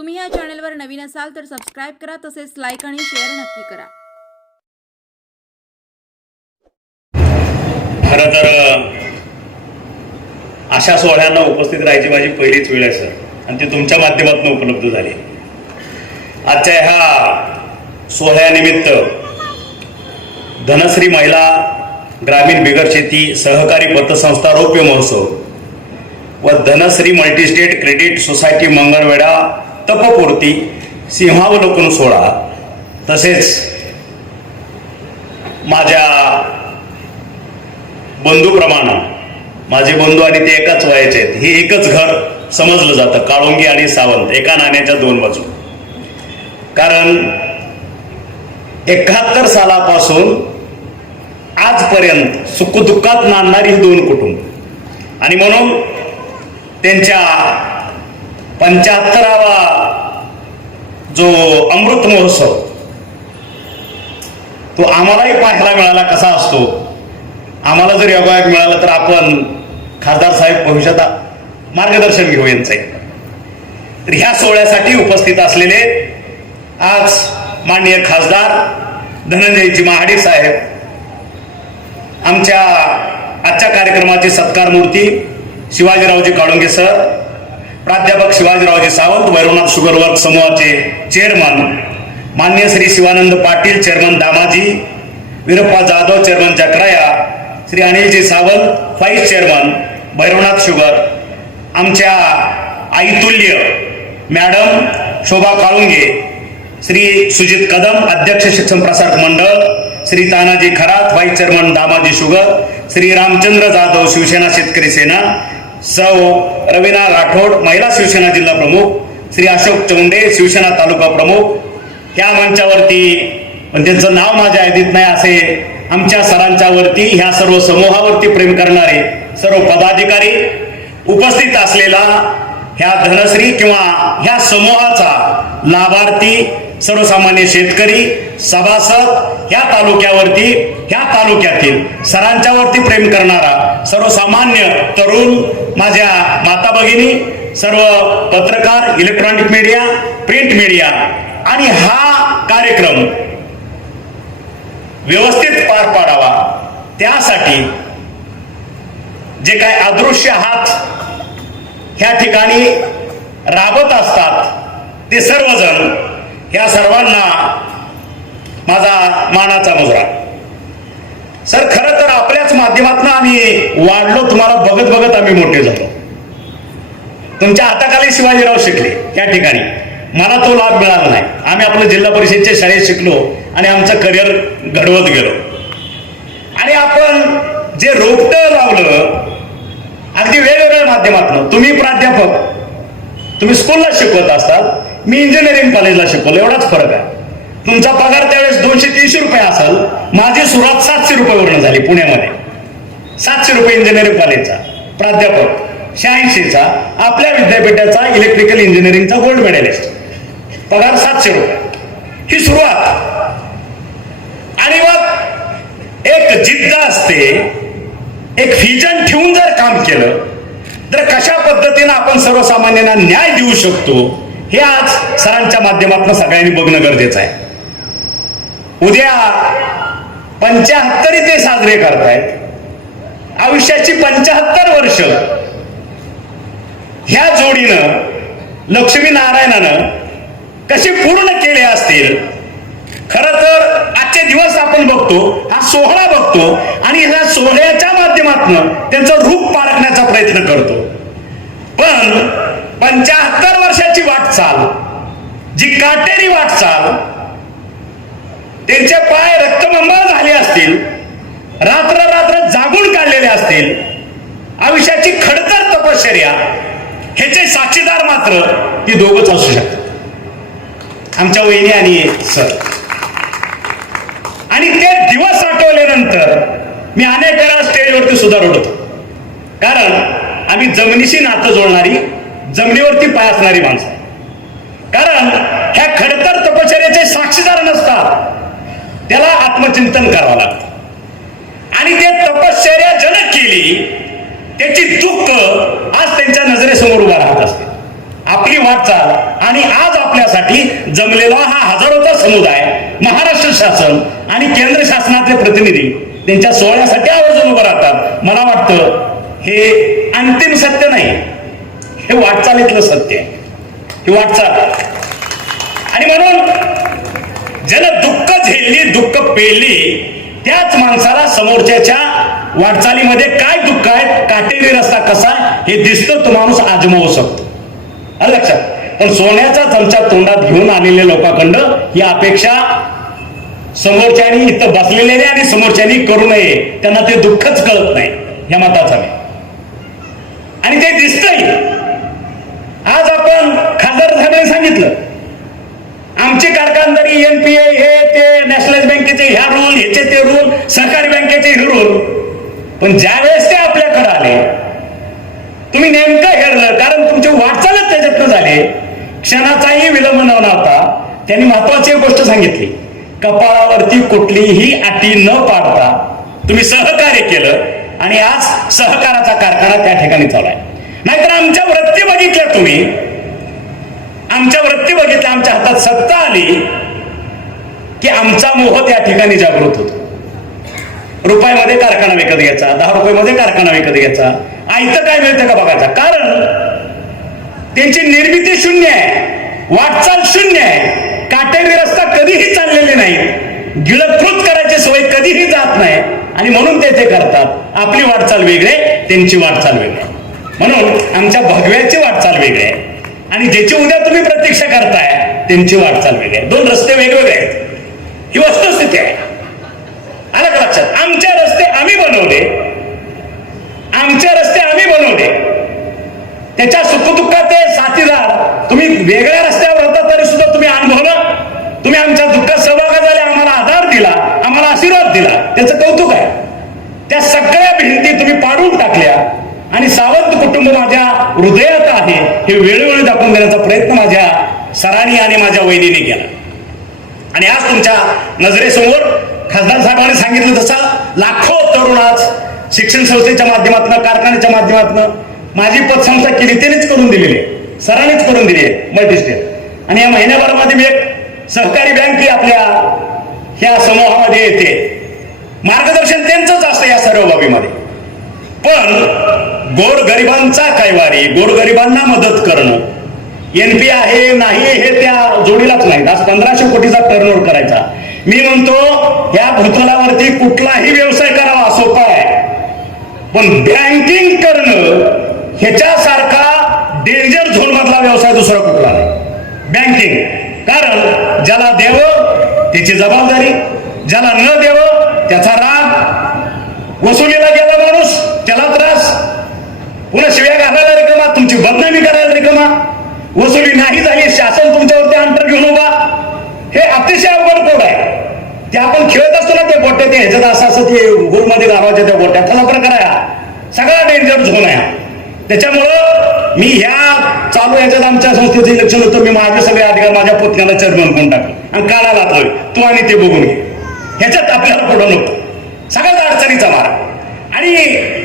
तुम्ही या चॅनलवर नवीन असाल तर सबस्क्राईब करा तसेच लाईक आणि शेअर नक्की करा. खरं तर अशा सोहळ्यांना उपस्थित राहायची माझी पहिलीच वेळ आहे सर. आणि ती तुमच्या माध्यमातून उपलब्ध झाली. आजच्या ह्या सोहळ्यानिमित्त धनश्री महिला ग्रामीण बिगर शेती सहकारी पतसंस्था रौप्य महोत्सव व Dhanashree multistate credit society Mangalwedha तपपूर्ती सिंहावलोकन सोहळा तसेच माझ्या बंधूप्रमाणे माझे बंधू आणि ते एकाच वयाचे आहेत. हे एकच घर समजलं जातं काळुंगी आणि सावंत एका नाण्याच्या दोन बाजू. कारण एकाहत्तर सालापासून आजपर्यंत सुखदुःखात नांदणारी ही दोन कुटुंब. आणि म्हणून त्यांच्या पंच्याहत्तरावा जो अमृत महोत्सव तो आम्हालाही पाहायला मिळाला कसा असतो? आम्हाला जर योगायोग मिळाला तर आपण खासदार साहेब भविष्यात मार्गदर्शन घेऊ यांचं. तर ह्या सोहळ्यासाठी उपस्थित असलेले आज माननीय खासदार धनंजयजी महाडिक साहेब आमच्या आजच्या कार्यक्रमाची सत्कार मूर्ती शिवाजीरावजी काळुंगे सर प्राध्यापक शिवाजीरावजी सावंत वैरवनाथ शुगर वर्क समूहाचे चेअरमन मान्य Shri Shivanand Patil chairman Damaji Virappa Jadhav chairman Jakraya Shri Anilji Sawant vice chairman Bhairavnath sugar आमच्या आईतुल्य मॅडम शोभा काळुंगे श्री सुजित कदम अध्यक्ष Shikshan Prasarak Mandal Shri Tanaji Kharat vice chairman Damaji sugar Shri Ramchandra Jadhav Shivsena Shetkari Sena सौ रवीना राठोड महिला शिवसेना जिल्हा प्रमुख श्री अशोक चौंडे शिवसेना तालुका प्रमुख ह्या मंचावरती पण त्यांचं नाव माझ्या यादीत नाही असे आमच्या सरांच्यावरती ह्या सर्व समूहावरती प्रेम करणारे सर्व पदाधिकारी उपस्थित असलेला ह्या धनश्री किंवा ह्या समूहाचा लाभार्थी सर्वसामान्य शेतकरी सभासद ह्या तालुक्यावरती ह्या तालुक्यातील सरांच्यावरती प्रेम करणारा सर्वसामान्य तरुण माझ्या माता भगिनी सर्व पत्रकार इलेक्ट्रॉनिक मीडिया प्रिंट मीडिया आणि हा कार्यक्रम व्यवस्थित पार पाडावा. त्यासाठी जे काय अदृश्य हात ह्या ठिकाणी राबत असतात ते सर्वजण ह्या सर्वांना माझा मानाचा मुजरा. सर खरं तर आपल्याच माध्यमातून आम्ही वाढलो तुम्हाला बघत बघत आम्ही मोठे झालो. तुमच्या हाताखाली शिवाजीराव शिकले या ठिकाणी. मला तो लाभ मिळाला नाही. आम्ही आपलं जिल्हा परिषदच्या शाळेत शिकलो आणि आमचं करिअर घडवत गेलो. आणि आपण जे रोपट लावलं अगदी वेगवेगळ्या माध्यमातून तुम्ही प्राध्यापक तुम्ही स्कूलला शिकवत असतात मी इंजिनिअरिंग कॉलेजला शिकवलं एवढाच फरक आहे. तुमचा पगार त्यावेळेस दोनशे तीनशे रुपये असेल माझी सुरुवात सातशे रुपयावरून झाली पुण्यामध्ये. सातशे रुपये इंजिनिअरिंग कॉलेजचा प्राध्यापक शहाऐंशीचा आपल्या विद्यापीठाचा इलेक्ट्रिकल इंजिनिअरिंगचा गोल्ड मेडलिस्ट पगार सातशे रुपये. ही सुरुवात. आणि मग एक जिद्द असते एक व्हिजन ठेवून जर काम केलं तर कशा पद्धतीनं आपण सर्वसामान्यांना न्याय देऊ शकतो? हे आज सरांच्या माध्यमातून सगळ्यांनी बघणं गरजेचं आहे. उद्या पंच्याहत्तरी ते साजरे करतायत. आयुष्याची पंच्याहत्तर वर्ष. ह्या जोडीनं लक्ष्मी नारायणानं कसे पूर्ण केले असतील? खर तर आजचे दिवस आपण बघतो हा सोहळा बघतो आणि ह्या सोहळ्याच्या माध्यमातून त्यांचं रूप पारखण्याचा प्रयत्न करतो. पण पंच्याहत्तर वर्षाची वाटचाल जी काटेरी वाटचाल त्यांचे पाय रक्तमंबळ झाले असतील रात्र रात्र जागून काढलेले असतील आयुष्याची खडतर तपश्चर्या ह्याचे साक्षीदार मात्र ती दोघच असू शकतात. आमच्या वहिनी आणि सर. आणि ते दिवस आठवल्यानंतर मी अनेक वेळा स्टेजवरती सुद्धा रडतो कारण आम्ही जमिनीशी नातं जोडणारी जमिनीवरती पाय असणारी माणसं. कारण ह्या खडतर तपश्चर्याचे साक्षीदार नसतात. त्याला आत्मचिंतन करावं लागतं. आणि ते तपश्चर्या जनक केली त्याची दुःख आज त्यांच्या नजरेसमोर उभा राहत असते. आपली वाटचाल आणि आज आपल्यासाठी जमलेला हा हजारोचा समुदाय महाराष्ट्र शासन आणि केंद्र शासनातले प्रतिनिधी त्यांच्या सोहळ्यासाठी आवर्जून उभं राहतात. मला वाटतं हे अंतिम सत्य नाही. हे वाटचालीतलं सत्य आहे. ही वाटचाल. आणि म्हणून ज्यानं दुःख झेलली दुःख पेली त्याच माणसाला समोरच्याच्या वाटचालीमध्ये काय दुःख आहे काटेरी रस्ता कसा हे दिसतं तो माणूस आजमावू शकतो. आलं लक्षात? पण सोन्याचा चमचा तोंडात घेऊन आलेले लोकांकडं ही अपेक्षा समोरच्यानी इथं बसलेल्याने आणि समोरच्यानी करू नये. त्यांना ते दुःखच कळत नाही. या मताचा मी आणि ते दिसतंय आज आपण खासदार साहेबांनी सांगितलं आमची कारखानदारी एनपीए हे ते नॅशनलाइज बँकेचे ह्या रूल ह्याचे ते रूल सहकारी बँकेचे हे रूल पण ज्या वेळेस ते आपल्याकडे आले तुम्ही नेमकं हेरलं कारण तुमची वाटचालच त्याच्यातनं झाली. क्षणाचाही विलंब न होता त्यांनी महत्वाची एक गोष्ट सांगितली. कपाळावरती कुठलीही अटी न पाडता तुम्ही सहकार्य केलं आणि आज सहकाराचा कारखाना त्या ठिकाणी चालू आहे. नाहीतर आमच्या वृत्ती बघितल्या तुम्ही. आमच्या वृत्ती बघितल्या आमच्या हातात सत्ता आली की आमचा मोह त्या ठिकाणी जागृत होतो. रुपयामध्ये कारखाना विकत घ्यायचा दहा रुपयामध्ये कारखाना विकत घ्यायचा. आयतं काय मिळतं का बघायचा? कारण त्यांची निर्मिती शून्य आहे वाटचाल शून्य आहे. काटेरी रस्ता कधीही चाललेले नाही गिळकृत करायची सवय कधीही जात नाही. आणि म्हणून ते ते करतात. आपली वाटचाल वेगळे त्यांची वाटचाल वेगळी. म्हणून आमच्या भगव्याची वाटचाल वेगळी आहे. आणि ज्याची उद्या तुम्ही प्रतीक्षा करताय त्यांची वाटचाल वेगळी आहे. दोन रस्ते वेगवेगळे आहेत. ही वस्तुस्थिती आहे. आलं का लक्षात? आमच्या रस्ते आम्ही बनवले. आमच्या रस्ते आम्ही बनवले. त्याच्या सुखदुःखात ते साथीदार तुम्ही वेगळ्या रस्त्यावर होता तरी सुद्धा तुम्ही अनुभवलं. तुम्ही आमच्या दुःखात सहभागा झाले आम्हाला आधार दिला आम्हाला आशीर्वाद दिला. त्याचं कौतुक आहे. त्या सगळ्या भिंती तुम्ही पाडून टाकल्या. आणि सावध कुटुंब माझ्या हृदयात आहे. हे वेळोवेळी दाखवून देण्याचा प्रयत्न माझ्या सरांनी आणि माझ्या वहिनीने केला. आणि आज तुमच्या नजरेसमोर खासदार साहेबांनी सांगितलं तसं लाखो तरुण आज शिक्षण संस्थेच्या माध्यमातून कारखान्याच्या माध्यमातून माझी पतसंस्था केली त्यानेच करून दिलेली आहे. सरांनीच करून दिली आहे मल्टीस्टेट आणि या महिन्याभरामध्ये मी एक सहकारी बँक ही आपल्या ह्या समूहामध्ये येते. मार्गदर्शन त्यांचंच असतं या सर्व बाबीमध्ये. पण गोरगरिबांचा कैवारी गोरगरिबांना मदत करणं. एनपी आहे नाही हे त्या जोडीलाच नाही आज पंधराशे कोटीचा टर्नओव्हर करायचा. मी म्हणतो या भूतलावरती कुठलाही व्यवसाय करावा सोपा आहे पण बँकिंग करणं ह्याच्यासारखा डेंजर झोन मधला व्यवसाय दुसरा कुठला नाही. बँकिंग कारण ज्याला देव त्याची जबाबदारी. ज्याला न देव त्याचा राग. वसुलीला गेला माणूस त्याला त्रास. पुन्हा शिव्या घालायला रिकामा तुमची बदनामी करायला रिकामा वसुली नाही झाली शासन तुमच्यावरती अंतर घेऊन उभा. हे अतिशय अवघड कोड आहे. ते आपण खेळत असतो ना ते बोट्या ते ह्याच्यात असं असं ते गुरुमध्ये घालवायच्या त्या बोट्या. त्याला प्रकार आहे सगळा डेंजर झोन आहे. त्याच्यामुळं मी ह्या चालू याच्यात आमच्या संस्थेचं इलेक्शन होतं. मी माझे सगळे अधिकार माझ्या पुतण्याला चेअरमन करून टाकले. आणि काढायला लागलोय. तू आणि ते बघून घे. ह्याच्यात आपल्याला पडवलं नको. सगळ्यात अडचणीचा मार्ग आणि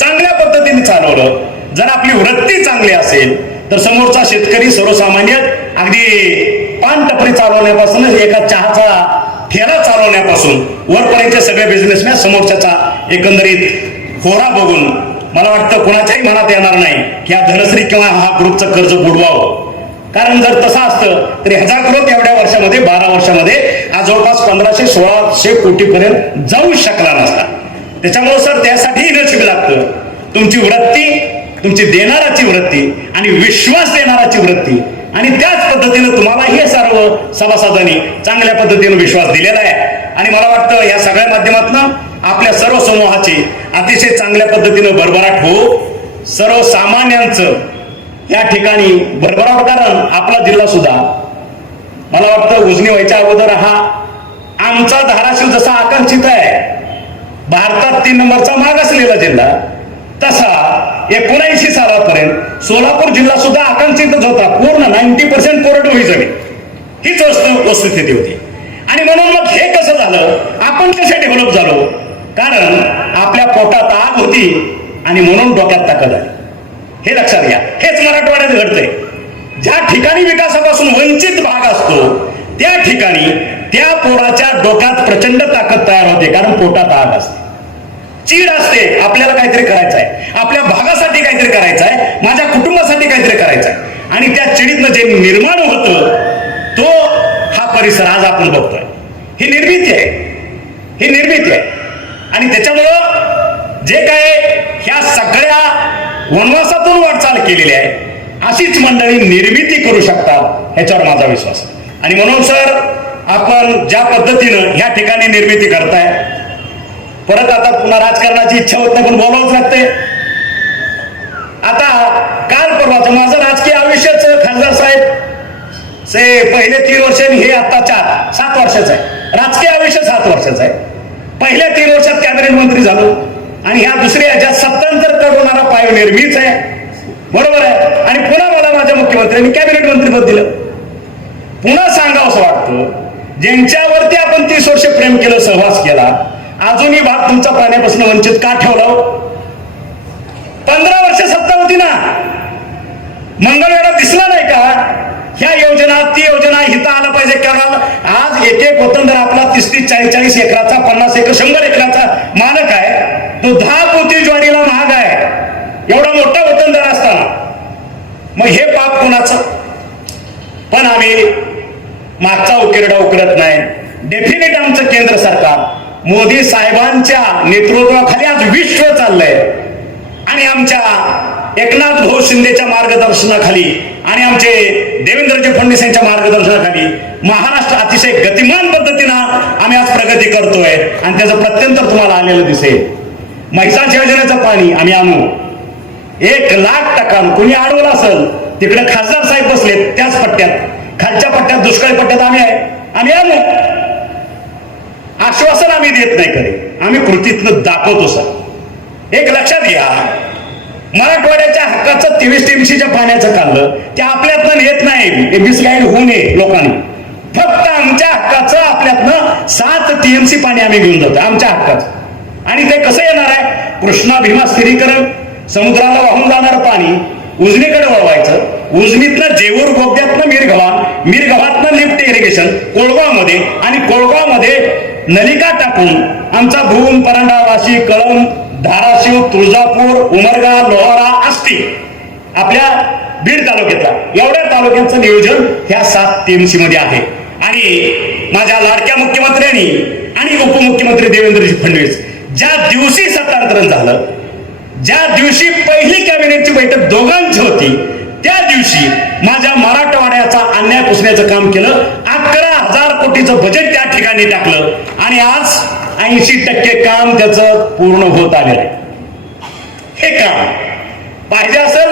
चांगल्या पद्धतीने चालवलं. जर आपली वृत्ती चांगली असेल तर समोरचा शेतकरी सर्वसामान्य अगदी पान टपरी चालवण्यापासून एका चहाचा ठेला चालवण्यापासून वरपर्यंतचे सगळे बिझनेसमॅन समोरच्याचा एकंदरीत होरा बघून मला वाटतं कोणाच्याही मनात येणार नाही की हा धनश्री किंवा हा ग्रुपचं कर्ज बुडवावं. कारण जर तसं असतं तर ह्याचा ग्रोथ एवढ्या वर्षामध्ये बारा वर्षामध्ये हा जवळपास पंधराशे सोळाशे कोटी पर्यंत जाऊ शकला नसता. त्याच्यामुळे सर त्यासाठी इनर्शिप लागतं. तुमची वृत्ती तुमची देणाराची वृत्ती आणि विश्वास देणाराची वृत्ती. आणि त्याच पद्धतीनं तुम्हाला हे सर्व सभासदांनी चांगल्या पद्धतीनं विश्वास दिलेला आहे. आणि मला वाटतं या सगळ्या माध्यमातून आपल्या सर्व समूहाची अतिशय चांगल्या पद्धतीनं भरभराट हो सर्वसामान्यांचं या ठिकाणी भरभराट कारण आपला जिल्हा सुद्धा. मला वाटतं उजनी व्हायच्या अगोदर हा आमचा धाराशिव जसा आकांक्षित आहे. भारतात तीन नंबरचा माग असलेला जिल्हा. तसा एकोणऐंशी सालापर्यंत सोलापूर जिल्हा सुद्धा आकांक्षितच होता. पूर्ण नाईन्टी पर्सेंट कोरडवाही जमीन. हीच वस्तू वस्तुस्थिती होती. आणि म्हणून मग हे कसं झालं? आपण कसे डेव्हलप झालो? कारण आपल्या पोटात आग होती आणि म्हणून डोक्यात ताकद आली. हे लक्षात घ्या. हेच मराठवाड्यात घडतंय. ज्या ठिकाणी विकासापासून वंचित भाग असतो त्या ठिकाणी त्या पोराच्या डोक्यात प्रचंड ताकद तयार होते कारण पोटात आग असते. चीड असते आपल्याला काहीतरी करायचं आहे आपल्या भागासाठी काहीतरी करायचं आहे माझ्या कुटुंबासाठी काहीतरी करायचं आहे आणि त्या चिडीतनं जे निर्माण होतं तो हा परिसर आज आपण बघतोय. ही निर्मिती आहे. ही निर्मिती आहे. आणि त्याच्यामुळं जे काय ह्या सगळ्या वनवासातून वाटचाल केलेली आहे अशीच मंडळी निर्मिती करू शकतात ह्याच्यावर माझा विश्वास आणि म्हणून सर आपण ज्या पद्धतीनं ह्या ठिकाणी निर्मिती करताय परत आता पुन्हा राजकारणाची इच्छा होत नाही पण बोलावंच लागते आता काल परवाचं माझं राजकीय आयुष्यच खासदार साहेब से पहिले तीन वर्ष आणि हे आता चार सात वर्षाचं आहे. राजकीय आयुष्य सात वर्षाचं आहे. पहिल्या तीन वर्षात कॅबिनेट मंत्री झालो आणि ह्या दुसऱ्या ह्याच्यात सत्तांतर करणारा पायोनियर मीच आहे. बरोबर आहे? आणि पुन्हा मला माझ्या मुख्यमंत्र्यांनी कॅबिनेट मंत्रीपद दिलं. पुन्हा सांगावं असं वाटतं ज्यांच्यावरती आपण तीस वर्ष प्रेम केलं सहवास केला अजूनही भाग तुमचा पाण्यापासून वंचित का ठेवला हो? पंधरा वर्ष सत्ता होती ना. मंगळवेळा दिसला नाही का? ह्या योजना ती योजना हिता आला पाहिजे. कारण आज एक एक वतनदार आपला तीस तीस चाळीस चाळीस एकराचा पन्नास एकर शंभर एकराचा मालक आहे. तो दहा कोटी ज्वारीला महाग आहे. एवढा मोठा वतनदार असताना. मग हे पाप कोणाचं? पण आम्ही मागचा उकिरडा उकरत नाही. डेफिनेट आमचं केंद्र सरकार. मोदी साहेबांच्या नेतृत्वाखाली आज विश्व चाललंय. आणि आमच्या एकनाथ भाऊ शिंदेच्या मार्गदर्शनाखाली आणि आमचे देवेंद्रजी फडणवीस यांच्या मार्गदर्शनाखाली महाराष्ट्र अतिशय गतिमान पद्धतीनं आम्ही आज प्रगती करतोय. आणि त्याचं प्रत्यंतर तुम्हाला आलेलं दिसेल. म्हैसाच्या योजनेचं पाणी आम्ही आणू. एक लाख टक्का कोणी अडवलं असेल तिकडे खासदार साहेब बसलेत त्याच पट्ट्यात. खालच्या पट्ट्यात दुष्काळी पट्ट्यात आम्ही आहे. आम्ही आणू. आश्वासन आम्ही देत नाही कधी. आम्ही कृतीतनं दाखवतो सर. एक लक्षात घ्या. मराठवाड्याच्या हक्काचं तेवीस टीमशीच्या पाण्याचं खाल्लं ते आपल्यातनं येत नाही. हे गाईड होऊ नये लोकांनी. फक्त आमच्या हक्काचं आपल्यातनं सात टीएमसी पाणी आम्ही घेऊन जातो आमच्या हक्काचं. आणि ते कसं येणार आहे? कृष्णा भीमा स्थिरीकरण समुद्राला वाहून जाणारं पाणी उजनीकडे वळवायचं उजनीतनं जेवूर गोब्यातनं मिरगव्हाण मिरगव्हातनं लिफ्ट इरिगेशन कोळगावमध्ये आणि कोळगावमध्ये नलिका टाकून आमचा भूम परांडा वाशी कळम धाराशिव तुळजापूर उमरगा लोहारा आष्टी आपल्या बीड तालुक्यातला. एवढ्या तालुक्यांचं नियोजन ह्या सात टीएमसी मध्ये आहे. आणि माझ्या लाडक्या मुख्यमंत्र्यांनी आणि उपमुख्यमंत्री देवेंद्रजी फडणवीस ज्या दिवशी सत्तांतरण झालं ज्या दिवशी पहिली कॅबिनेटची बैठक दोघांची होती त्या दिवशी माझ्या मराठवाड्याचा अन्याय पुसण्याचं काम केलं. अकरा हजार कोटीचं बजेट त्या ठिकाणी टाकलं. आणि आज ऐंशी टक्के काम त्याचं पूर्ण होत आलेलं आहे. हे काम पाहिजे असेल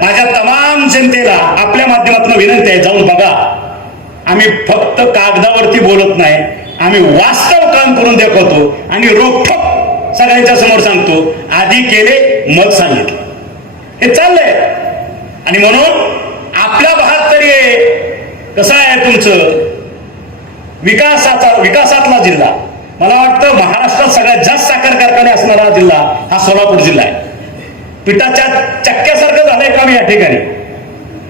माझ्या तमाम जनतेला आपल्या माध्यमातून विनंती आहे जाऊन बघा. आम्ही फक्त कागदावरती बोलत नाही आम्ही वास्तव काम करून दाखवतो आणि रोखोक सगळ्यांच्या समोर सांगतो. आधी केले मग सांगितले. हे चाललंय. आणि म्हणून आपल्या भागात तरी कसं आहे तुमचं? विकासाचा विकासातला जिल्हा. मला वाटतं महाराष्ट्रात सगळ्यात जास्त साखर कारखाने असणारा जिल्हा हा सोलापूर जिल्हा आहे. पिठाच्या चक्क्यासारखं झालंय काम या ठिकाणी.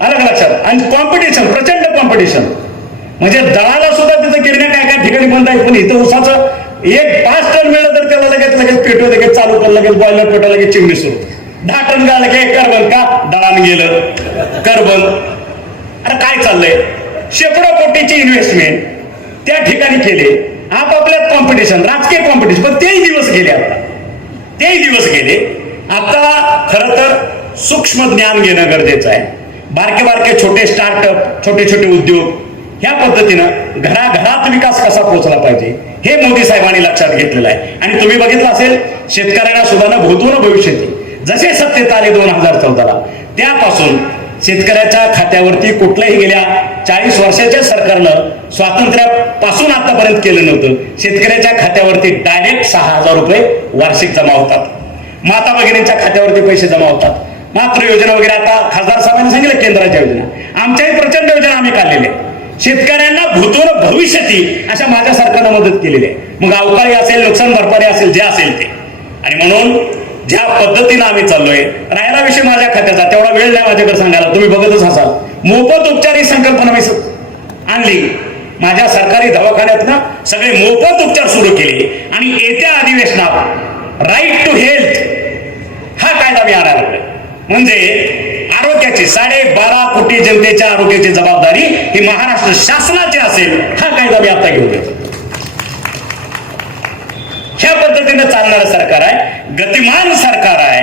आलं का लक्षात? आणि कॉम्पिटिशन प्रचंड कॉम्पिटिशन म्हणजे दळाला सुद्धा तिथं गिरण्या काय काय ठिकाणी बंद आहे पण इथं उसाचं एक पाच टन मिळलं तर त्याला लगेच लगेच पेटो लगेच चालू कर लगेच बॉयलर पेटो लगेच चिमणी सुरू. दहा टन गाळलं की कर का? दळान गेलं. करबन अरे काय चाललंय? शेकडो कोटीची इन्व्हेस्टमेंट त्या ठिकाणी केले. आपापल्यात कॉम्पिटिशन राजकीय कॉम्पिटिशन पण तेही दिवस गेले आता. तेही दिवस गेले. आता खर तर सूक्ष्म ज्ञान घेणं गरजेचं आहे. बारके बारके छोटे स्टार्टअप छोटे छोटे उद्योग ह्या पद्धतीनं घराघरात विकास कसा पोहोचला पाहिजे हे मोदी साहेबांनी लक्षात घेतलेलं आहे. आणि तुम्ही बघितलं असेल शेतकऱ्यांना सुद्धा ना भूतून न भविष्यती जसे सत्तेत आले दोन हजार चौदाला त्यापासून शेतकऱ्याच्या खात्यावरती कुठल्याही गेल्या चाळीस वर्षाच्या सरकारनं स्वातंत्र्यापासून आतापर्यंत केलं नव्हतं. शेतकऱ्याच्या खात्यावरती डायरेक्ट सहा हजार रुपये वार्षिक जमा होतात. माता भगिनींच्या खात्यावरती पैसे जमा होतात. मात्र योजना वगैरे आता खासदार साहेबांनी सांगितलं केंद्राच्या योजना. आमच्याही प्रचंड योजना आम्ही काढलेल्या शेतकऱ्यांना भूतोर भविष्यती अशा माझ्या सरकारनं मदत केलेली आहे. मग अवकाळी असेल नुकसान भरपाई असेल जे असेल ते. आणि म्हणून ज्या पद्धतीनं आम्ही चाललोय राहिला विषय माझ्या खात्याचा तेवढा वेळ नाही माझ्याकडे सांगायला. तुम्ही बघतच असाल. मोफत उपचार ही संकल्पना मी आणली. माझ्या सरकारी दवाखान्यात सगळे मोफत उपचार सुरू केले. आणि येत्या अधिवेशनात राईट टू हेल्थ हा कायदा मी आणायला म्हणजे आरोग्याची साडेबारा कोटी जनतेच्या आरोग्याची जबाबदारी ही महाराष्ट्र शासनाची असेल हा कायदा मी आता घेऊन ह्या पद्धतीने चालणारं सरकार आहे. गतिमान सरकार आहे.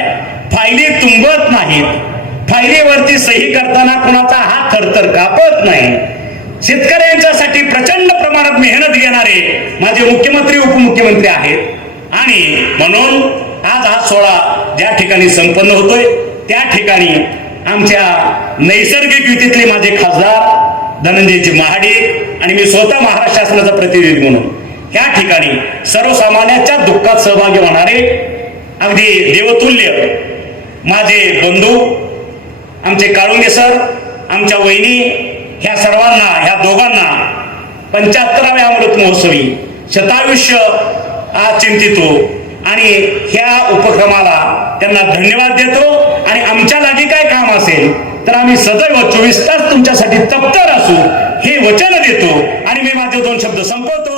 फायली तुंबत नाहीत. फायलीवरती सही करताना कुणाचा हात थरथर कापत नाही. शेतकऱ्यांच्यासाठी प्रचंड प्रमाणात मेहनत घेणारे माझे मुख्यमंत्री उपमुख्यमंत्री आहेत. आणि म्हणून आज हा सोहळा ज्या ठिकाणी संपन्न होतोय त्या ठिकाणी आमच्या नैसर्गिक युतीतले माझे खासदार धनंजयजी महाडिक आणि मी स्वतः महाराष्ट्र शासनाचा प्रतिनिधी म्हणून या ठिकाणी सर्वसामान्यांच्या दुःखात सहभागी होणारे अगदी देवतुल्य. माझे बंधू आमचे काळुंगे सर आमच्या वहिनी ह्या सर्वांना ह्या दोघांना पंच्याहत्तराव्या अमृत महोत्सवी शतायुष्य आज चिंतितो आणि ह्या उपक्रमाला त्यांना धन्यवाद देतो. आणि आमच्या लागी काय काम असेल तर आम्ही सदैव चोवीस तास तुमच्यासाठी तप्तर असू हे वचन देतो. आणि मी माझे दोन शब्द संपवतो.